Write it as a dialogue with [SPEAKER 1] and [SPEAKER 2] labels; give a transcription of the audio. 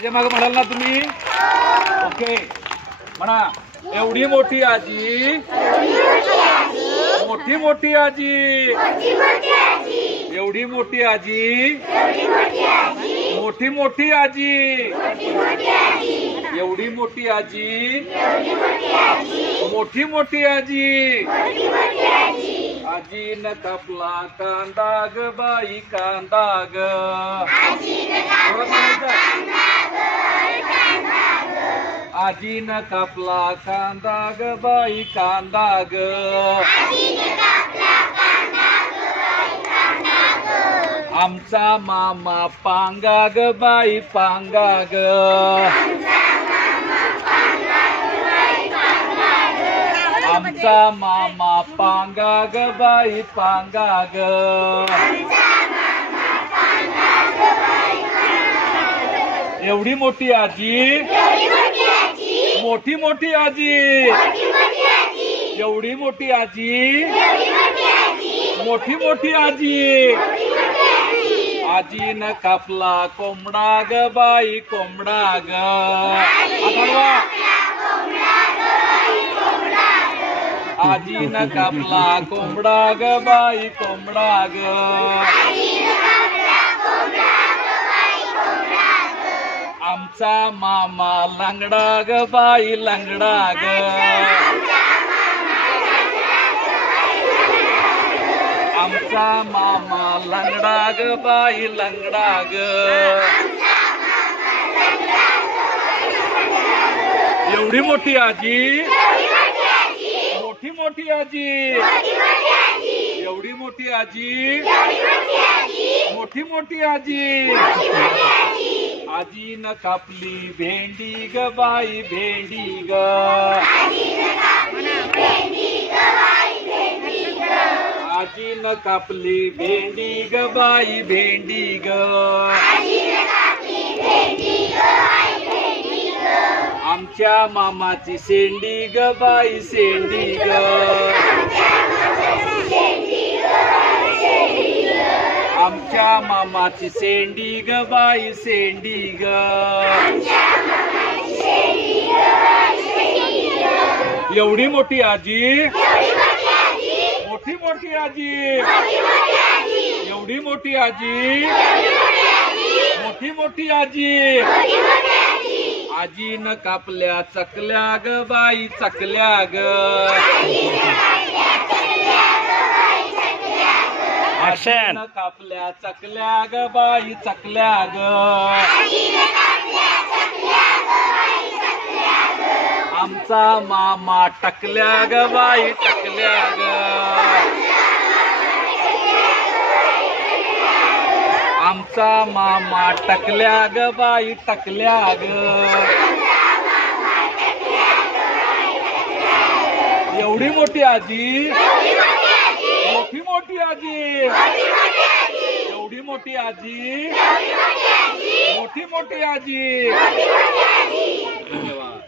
[SPEAKER 1] माझ्या मागे म्हणाल ना तुम्ही? ओके. म्हणा एवढी मोठी आजी. मोठी मोठी आजी. एवढी मोठी आजी. मोठी मोठी आजी. एवढी मोठी आजी. मोठी मोठी आजी. आजी न कापला कांदा ग बाई कांदा ग. आजीन कापला कांदा ग बाई कांदा ग आमचा मामा पांगा ग बाई पांगा ग आमचा मामा पांगा ग बाई पांगा ग एवढी मोठी आजी? मोठी मोठी आजी. एवढी मोठी आजी. मोठी मोठी आजी. आजी न कापला कोंबडा ग बाई कोंबडा ग. आता आजी न कापला कोंबडा ग बाई कोंबडा ग. आमचा मामा लंगडा ग बाई लंगडा ग. आमचा मामा लंगडा ग बाई लंगडा ग. एवढी मोठी आजी? मोठी मोठी आजी. एवढी मोठी आजी. मोठी मोठी आजी. आजी न कापली भेंडी ग बाई भेंडी ग. आजी न कापली भेंडी ग बाई भेंडी ग. आमच्या मामाची सेंडी ग बाई सेंडी ग. आमच्या मामाची सेंडी ग बाई सेंडी ग. एवढी मोठी आजी? मोठी मोठी आजी. एवढी मोठी आजी? मोठी मोठी आजी. आजीनं कापल्या चकल्या ग बाई चकल्या ग. भाषण कापल्या चकल्या ग बाई चकल्या ग. आमचा मामा टकल्या ग बाई टकल्या ग. आमचा मामा टकल्या ग बाई टकल्या ग. एवढी मोठी आजी? मोठी मोठी आजी. एवढी मोठी आजी. मोठी मोठी आजी. धन्यवाद.